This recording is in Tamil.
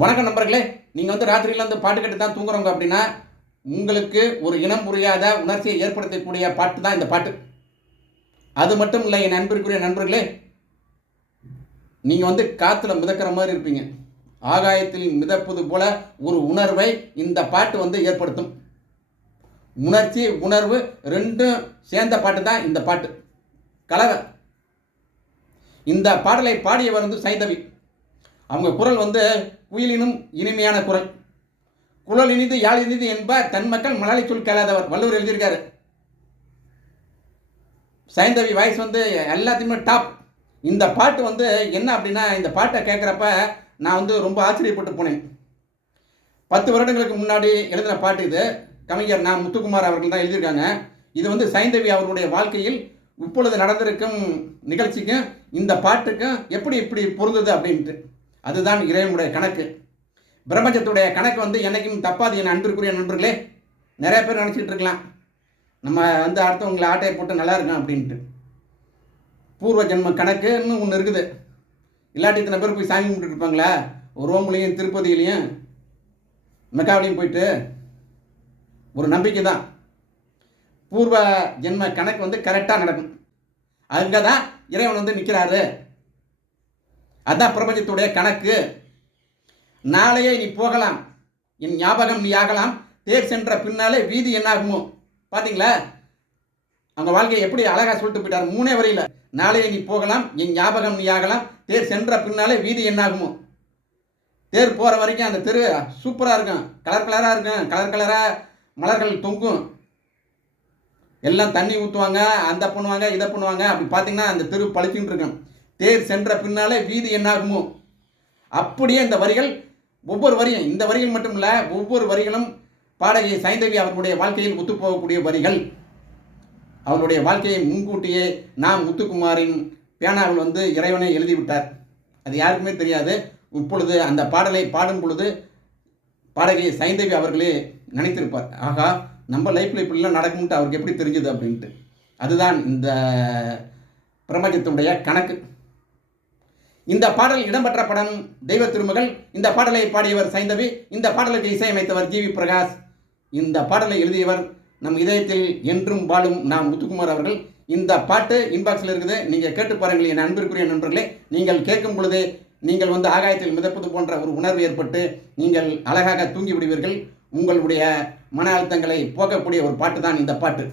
வணக்கம் நண்பர்களே. நீங்கள் ராத்திரியிலேருந்து பாட்டு கேட்டு தான் தூங்குறவங்க அப்படின்னா உங்களுக்கு ஒரு இனம் புரியாத உணர்ச்சியை ஏற்படுத்தக்கூடிய பாட்டு தான் இந்த பாட்டு. அது மட்டும் இல்லை என் அன்பிற்குரிய நண்பர்களே, நீங்கள் காற்றுல மிதக்கிற மாதிரி இருப்பீங்க. ஆகாயத்தில் மிதப்பது போல ஒரு உணர்வை இந்த பாட்டு ஏற்படுத்தும். உணர்ச்சி உணர்வு ரெண்டும் சேர்ந்த பாட்டு தான் இந்த பாட்டு. கலவை. இந்த பாடலை பாடியவர் சைந்தவி. அவங்க குரல் குயிலினும் இனிமையான குரல். குழல் இனிது யாழ் இனிது என்பார் தன் மக்கள் மலாளி சொல் கேளாதவர். வள்ளுவர் எழுதியிருக்காரு. சைந்தவி வாய்ஸ் எல்லாத்தையுமே டாப். இந்த பாட்டு என்ன அப்படின்னா, இந்த பாட்டை கேட்குறப்ப நான் ரொம்ப ஆச்சரியப்பட்டு போனேன். 10 வருடங்களுக்கு முன்னாடி எழுதின பாட்டு இது. கவிஞர் நான் முத்துக்குமார் அவர்கள் தான் எழுதியிருக்காங்க. இது சைந்தவி அவர்களுடைய வாழ்க்கையில் இப்பொழுது நடந்திருக்கும் நிகழ்ச்சிக்கும் இந்த பாட்டுக்கும் எப்படி இப்படி பொருந்தது அப்படின்ட்டு. அதுதான் இறைவனுடைய கணக்கு. பிரபஞ்சத்துடைய கணக்கு என்றைக்கும் தப்பாது என் அன்பிற்குரிய நண்பர்களே. நிறைய பேர் நினச்சிக்கிட்டு இருக்கலாம், நம்ம அடுத்தவங்களை ஆட்டையை போட்டு நல்லா இருக்கோம் அப்படின்ட்டு. பூர்வ ஜென்ம கணக்குன்னு ஒன்று இருக்குது. இல்லாட்டி இத்தனை பேர் போய் சாமி கும்பிட்டு இருப்பாங்களா? ரோம்லேயும் திருப்பதியிலையும் மெக்காவிலையும் போயிட்டு. ஒரு நம்பிக்கை தான். பூர்வ ஜென்ம கணக்கு கரெக்டாக நடக்கும். அங்கே தான் இறைவன் நிற்கிறாரு. அதுதான் பிரபஞ்சத்துடைய கணக்கு. நாளையே நீ போகலாம், என் ஞாபகம் நீ ஆகலாம், தேர் சென்ற பின்னாலே வீதி என்னாகுமோ. பார்த்தீங்களா அவங்க வாழ்க்கையை எப்படி அழகாக சொல்லிட்டு போயிட்டார் 3 வரையில். நாளையே நீ போகலாம், என் ஞாபகம் நீ ஆகலாம், தேர் சென்ற பின்னாலே வீதி என்னாகுமோ. தேர் போகிற வரைக்கும் அந்த தெரு சூப்பராக இருக்கும், கலர் கலராக இருக்கும், கலர் கலராக மலர்கள் தொங்கும், எல்லாம் தண்ணி ஊற்றுவாங்க, அந்த பண்ணுவாங்க இதை பண்ணுவாங்க. அப்படி பார்த்தீங்கன்னா அந்த தெரு பளிச்சுட்டு இருக்கும். தேர் சென்ற பின்னாலே வீதி என்னாகுமோ. அப்படியே இந்த வரிகள், ஒவ்வொரு வரியும், இந்த வரிகள் மட்டும் இல்லை, ஒவ்வொரு வரிகளும் பாடகி சைந்தவி அவர்களுடைய வாழ்க்கையில் ஒத்துப்போகக்கூடிய வரிகள். அவருடைய வாழ்க்கையை முன்கூட்டியே நாம் முத்துக்குமாரின் பேனாவில் இறைவனை எழுதிவிட்டார். அது யாருக்குமே தெரியாது. இப்பொழுது அந்த பாடலை பாடும் பொழுது பாடகி சைந்தவி அவர்களே நினைத்திருப்பார், ஆகா நம்ம லைஃப்பில் இப்படிலாம் நடக்கும்ட்டு அவருக்கு எப்படி தெரிஞ்சுது அப்படின்ட்டு. அதுதான் இந்த பிரபஞ்சத்தினுடைய கணக்கு. இந்த பாடல் இடம்பெற்ற படம் தெய்வ திருமகள். இந்த பாடலை பாடியவர் சைந்தவி. இந்த பாடலுக்கு இசையமைத்தவர் ஜி வி பிரகாஷ். இந்த பாடலை எழுதியவர் நம் இதயத்தில் என்றும் வாழும் நாம் முத்துக்குமார் அவர்கள். இந்த பாட்டு இன்பாக்ஸில் இருக்குது, நீங்கள் கேட்டு பாருங்கள் என் அன்பிற்குரிய நண்பர்களே. நீங்கள் கேட்கும் பொழுதே நீங்கள் ஆகாயத்தில் மிதப்பது போன்ற ஒரு உணர்வு ஏற்பட்டு நீங்கள் அழகாக தூங்கி விடுவீர்கள். உங்களுடைய மன அழுத்தங்களை போக்கக்கூடிய ஒரு பாட்டு தான் இந்த பாட்டு.